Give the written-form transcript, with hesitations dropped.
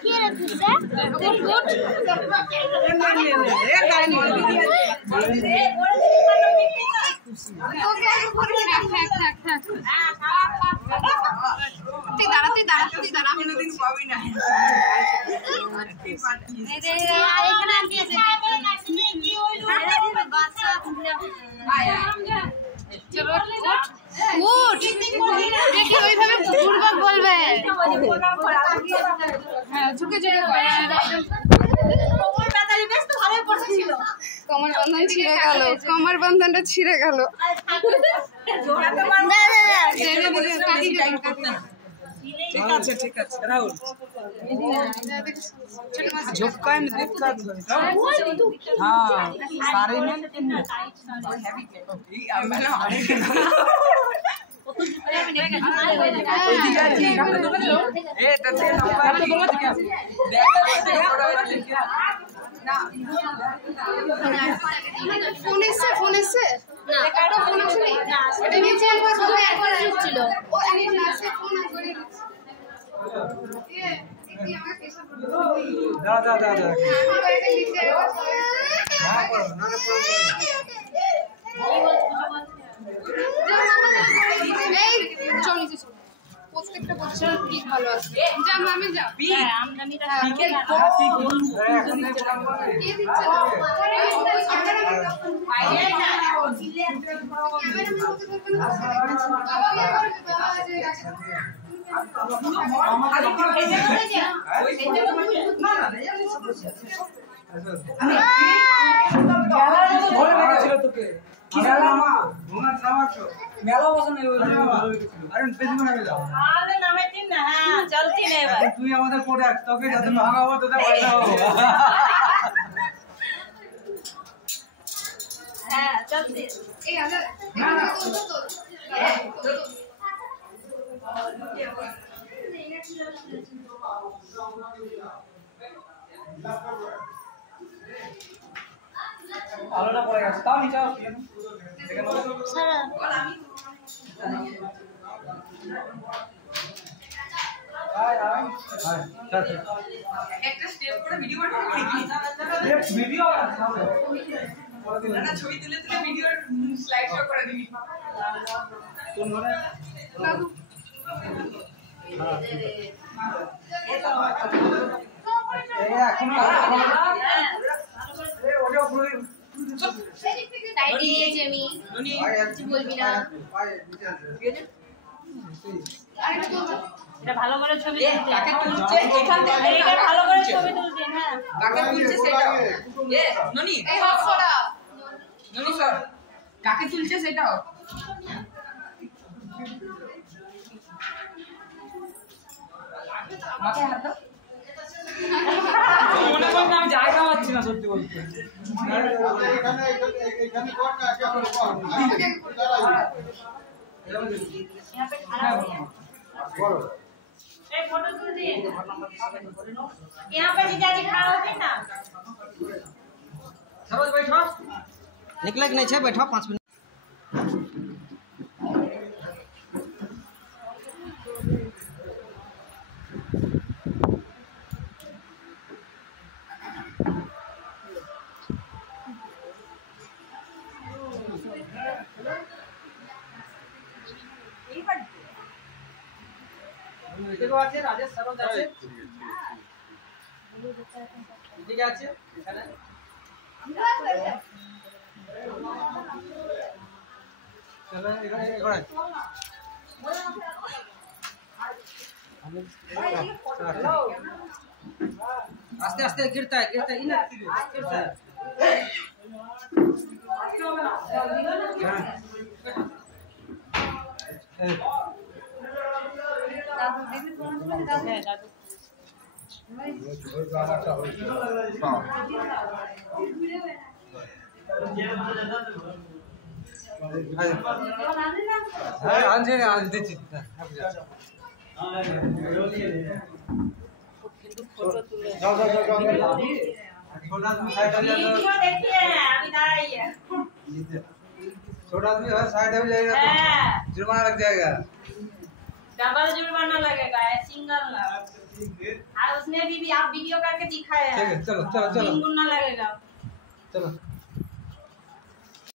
কি রে তুসা উঠ कमर बंधन छिड़े गल ठीक है राहुल झुका में दिक्कत हाँ सारे में फोन से না একটা ফোন আছে না এটা নিচে একবার ছিল ও আমি ক্লাসে ফোন করে ये আমাকে কেসা দাদা দাদা আমরা এটা নিচে না করো না করো এই চল নিচে চল প্রত্যেকটা পজিশন ঠিক ভালো আছে যা মামি যা হ্যাঁ আমদানিটা ঠিক আছে তো কে দিচ্ছে মেলা বসে আরে পেছনে নামে যাও আরে নামে দিন না হ্যাঁ চলতি না এবার তুই আমাদের প্রোডাক্ট তোকে যাতে ভাঙাবো তোতে পয়সা পাবো হ্যাঁ চলতি এই আদা না তো আলোটা পড়ে গেছে তাও নিচে আসো সারা একটা স্টেপ করে ভিডিও বানাবো ভিডিও আছে না ছবি তুলে তুলে ভিডিও স্লাইড শো করে দিবি কোন মানে এখন ওটা পুরো টাইট দিয়েছি আমি কিছু বলবি না এটা ভালো করে ছবি তুলতে কাকে তুলছে এখান থেকে এটা ভালো করে ছবি তুলতে হ্যাঁ কাকে তুলছে সেটা এ ননি এই হফরা ননি স্যার কাকে তুলছে সেটাও মাথায় হাত দাও মনে করেন আমি জায়গা পাচ্ছি না সত্যি বলতে এখানে কোন না আগে করে কোন यहाँ पे खड़ा हो एक फोटो तुल दिए यहाँ पे जीजा जी खड़ा होते ना सरोज बैठो निकले कि नहीं छे बैठो 5 मिनट দেখো আছে রাজেশ সরোজ আছে ঠিক আছে এখানে চলো এখানে ঘোড়া आस्ते आस्ते गिरता है इधर गिरता है छोटा आदमी साइड में जाएगा जुर्माना लग जाएगा डबल जुर्माना लगेगा सिंगल ना और उसमें भी आप वीडियो करके दिखाया ठीक है, चलो चलो चलो गुनगुना लगेगा। चलो